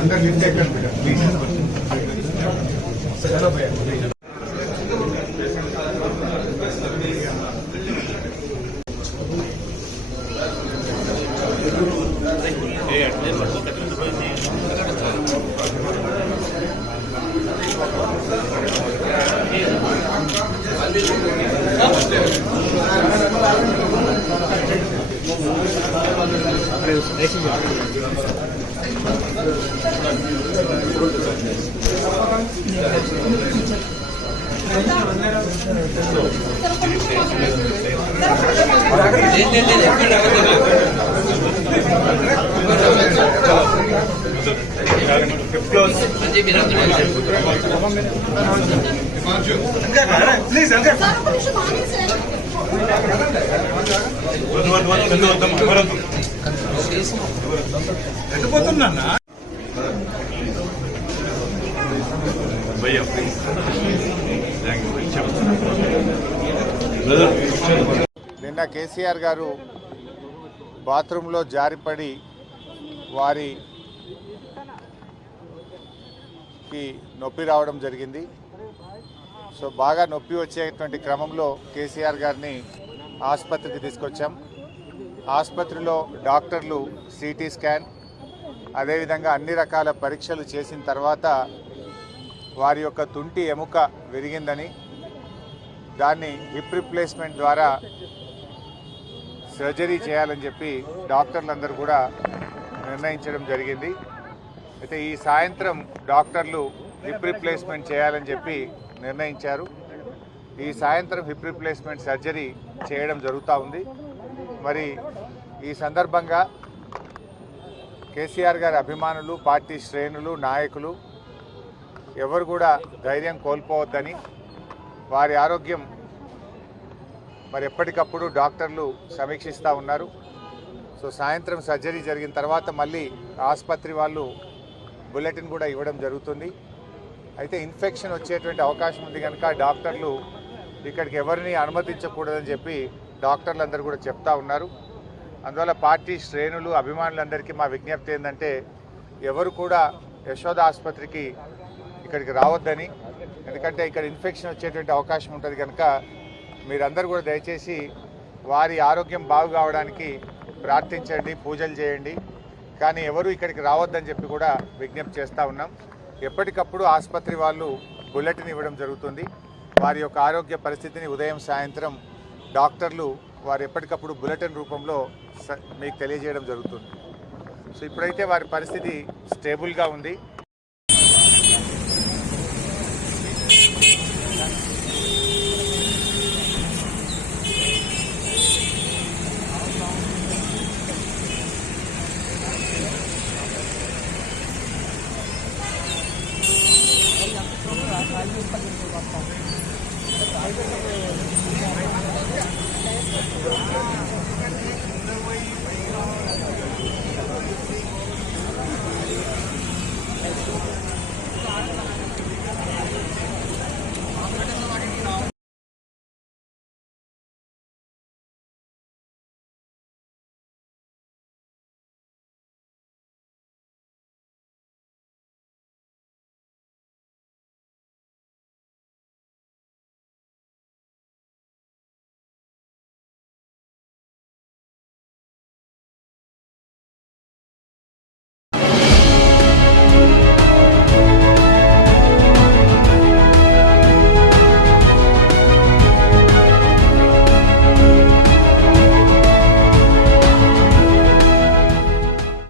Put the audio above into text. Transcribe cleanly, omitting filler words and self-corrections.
अंदर lift please चलो भैया నిన్న కేసీఆర్ గారు బాత్రూంలో జారిపడి వారికి నొప్పి రావడం జరిగింది. సో బాగా నొప్పి వచ్చేటువంటి క్రమంలో కేసీఆర్ గారిని ఆసుపత్రికి తీసుకొచ్చాం. ఆసుపత్రిలో డాక్టర్లు సిటీ స్కాన్ అదేవిధంగా అన్ని రకాల పరీక్షలు చేసిన తర్వాత వారి యొక్క తుంటి ఎముక విరిగిందని, దాన్ని హిప్ రిప్లేస్మెంట్ ద్వారా సర్జరీ చేయాలని చెప్పి డాక్టర్లందరూ కూడా నిర్ణయించడం జరిగింది. అయితే ఈ సాయంత్రం డాక్టర్లు హిప్ రిప్లేస్మెంట్ చేయాలని చెప్పి నిర్ణయించారు. ఈ సాయంత్రం హిప్ రిప్లేస్మెంట్ సర్జరీ చేయడం జరుగుతూ ఉంది. మరి ఈ సందర్భంగా కేసీఆర్ గారి అభిమానులు, పార్టీ శ్రేణులు, నాయకులు ఎవరు కూడా ధైర్యం కోల్పోవద్దని, వారి ఆరోగ్యం మరి ఎప్పటికప్పుడు డాక్టర్లు సమీక్షిస్తూ ఉన్నారు. సో సాయంత్రం సర్జరీ జరిగిన తర్వాత మళ్ళీ ఆసుపత్రి వాళ్ళు బులెటిన్ కూడా ఇవ్వడం జరుగుతుంది. అయితే ఇన్ఫెక్షన్ వచ్చేటువంటి అవకాశం ఉంది కనుక డాక్టర్లు ఇక్కడికి ఎవరిని అనుమతించకూడదని చెప్పి డాక్టర్లందరూ కూడా చెప్తా ఉన్నారు. అందువల్ల పార్టీ శ్రేణులు, అభిమానులందరికీ మా విజ్ఞప్తి ఏంటంటే ఎవరు కూడా యశోద ఆసుపత్రికి ఇక్కడికి రావద్దని, ఎందుకంటే ఇక్కడ ఇన్ఫెక్షన్ వచ్చేటువంటి అవకాశం ఉంటుంది కనుక మీరందరూ కూడా దయచేసి వారి ఆరోగ్యం బాగు కావడానికి ప్రార్థించండి, పూజలు చేయండి. కానీ ఎవరు ఇక్కడికి రావద్దని చెప్పి కూడా విజ్ఞప్తి చేస్తూ ఉన్నాం. ఎప్పటికప్పుడు ఆసుపత్రి వాళ్ళు బులెటిన్ ఇవ్వడం జరుగుతుంది. వారి యొక్క ఆరోగ్య పరిస్థితిని ఉదయం సాయంత్రం డాక్టర్లు వారు ఎప్పటికప్పుడు బులెటిన్ రూపంలో మీకు తెలియజేయడం జరుగుతుంది. సో ఇప్పుడైతే వారి పరిస్థితి స్టేబుల్గా ఉంది. Gracias.